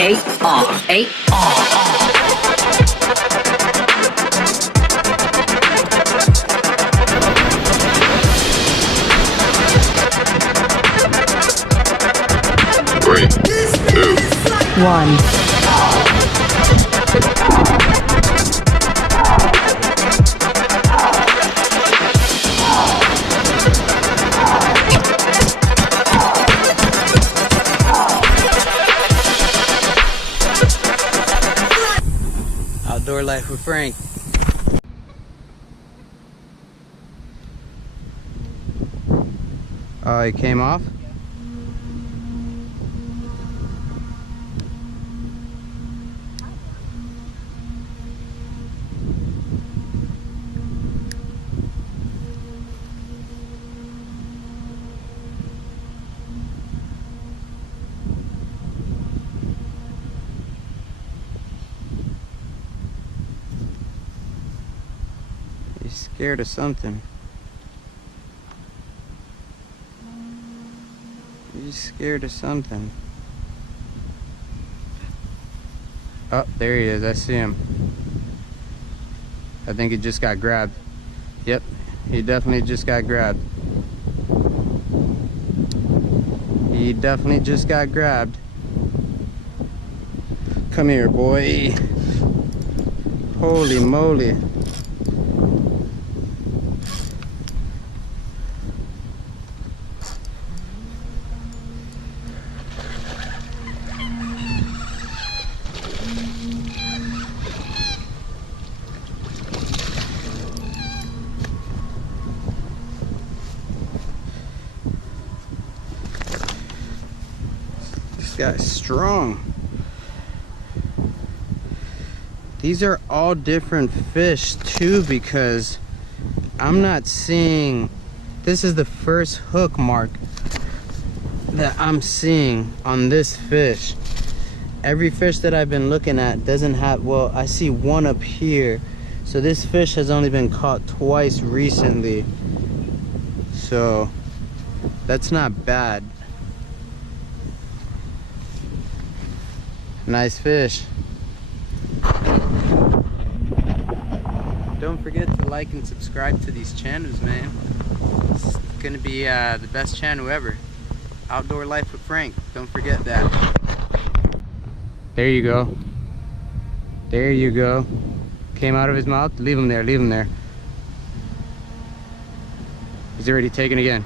Three, two, one. Outdoor Life with Frank. Oh, it came off? He's scared of something. He's scared of something. Oh, there he is. I see him. I think he just got grabbed. Yep, he definitely just got grabbed. He definitely just got grabbed. Come here, boy. Holy moly. This guy's strong. These are all different fish too, because I'm not seeing, this is the first hook mark that I'm seeing on this fish. Every fish that I've been looking at doesn't have, well, I see one up here. So this fish has only been caught twice recently. So that's not bad. Nice fish. Don't forget to like and subscribe to these channels, man. It's gonna be the best channel ever. Outdoor Life with Frank. Don't forget that. There you go. There you go. Came out of his mouth. Leave him there. Leave him there. He's already taken again.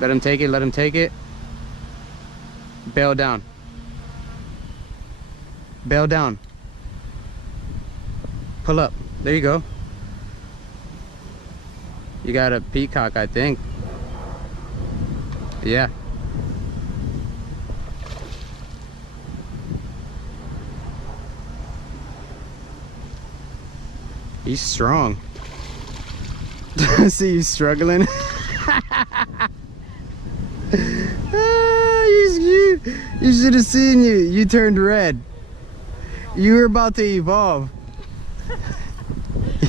Let him take it. Let him take it. Bail down. Bail down. Pull up. There you go. You got a peacock, I think. Yeah. He's strong. See you struggling. You should have seen you. You turned red. You were about to evolve.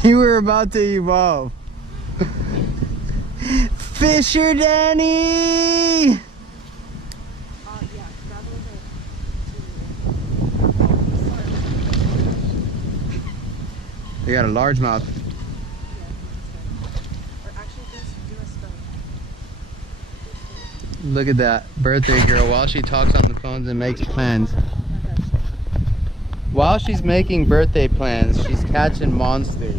You were about to evolve. Fisher Danny! They got a largemouth. Look at that birthday girl while she talks on the phones and makes plans. While she's making birthday plans, she's catching monsters.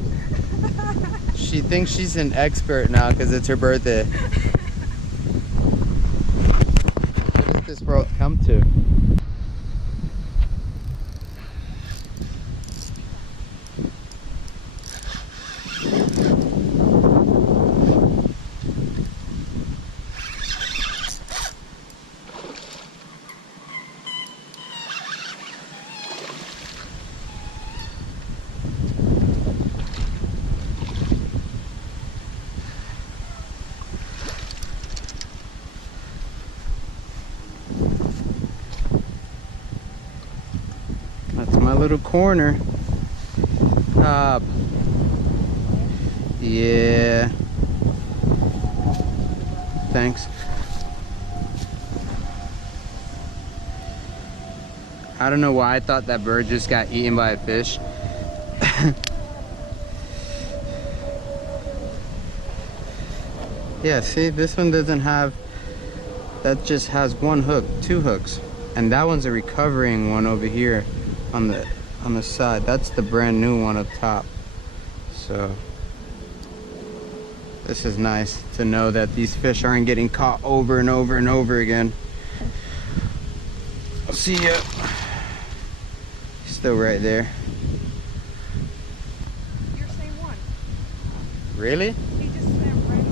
She thinks she's an expert now because it's her birthday. What does this world come to? That's my little corner. Yeah. Thanks. I don't know why I thought that bird just got eaten by a fish. Yeah, see, this one doesn't have, that just has one hook, 2 hooks. And that one's a recovering one over here on the side. That's the brand new one up top. So this is nice to know that these fish aren't getting caught over and over and over again. I'll see ya. Still right there. Your same one. Really? He just swam right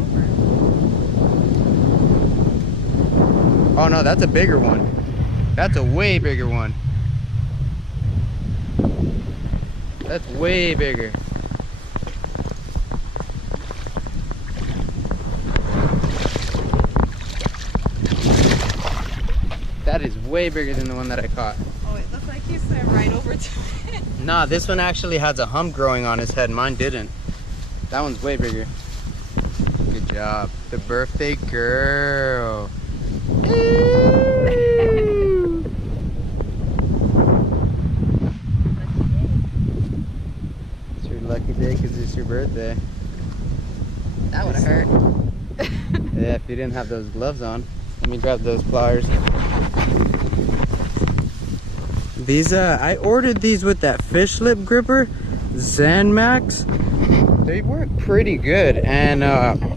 over. Oh no, that's a bigger one. That's a way bigger one. That's way bigger. That is way bigger than the one that I caught. Oh, it looked like he swam right over to it. Nah, this one actually has a hump growing on his head. Mine didn't. That one's way bigger. Good job. The birthday girl. It's your lucky day because it's your birthday. That would have hurt. Yeah, if you didn't have those gloves on. Let me grab those pliers. These, I ordered these with that fish lip gripper, Zanmax. They work pretty good. And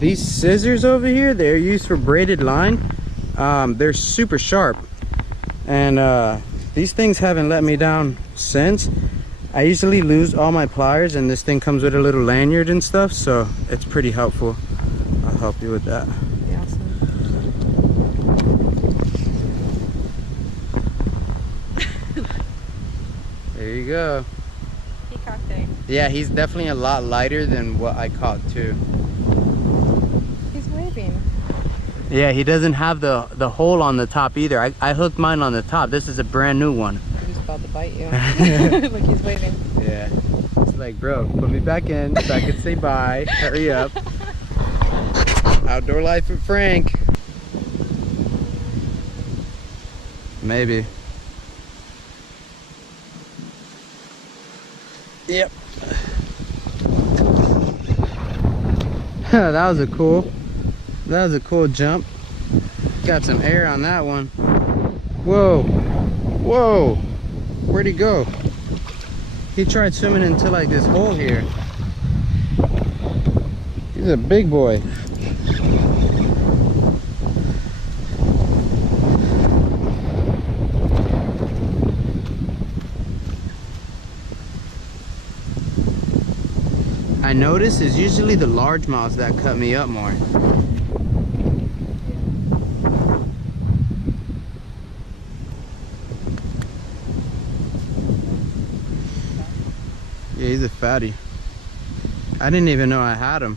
these scissors over here, they're used for braided line. They're super sharp. And these things haven't let me down since. I usually lose all my pliers, and this thing comes with a little lanyard and stuff, so it's pretty helpful. I'll help you with that. Yeah, awesome. There you go. Peacock day. Yeah, he's definitely a lot lighter than what I caught too. He's waving. Yeah, he doesn't have the hole on the top either. I hooked mine on the top. This is a brand new one. He's about to bite you. Look, he's waving. Yeah. It's like, bro, put me back in so I can say bye. Hurry up. Outdoor life with Frank. Maybe. Yep. That was a cool jump. Got some air on that one. Whoa. Whoa. Where'd he go? He tried swimming into like this hole here. He's a big boy. I notice it's usually the largemouths that cut me up more. Yeah, he's a fatty. I didn't even know I had him.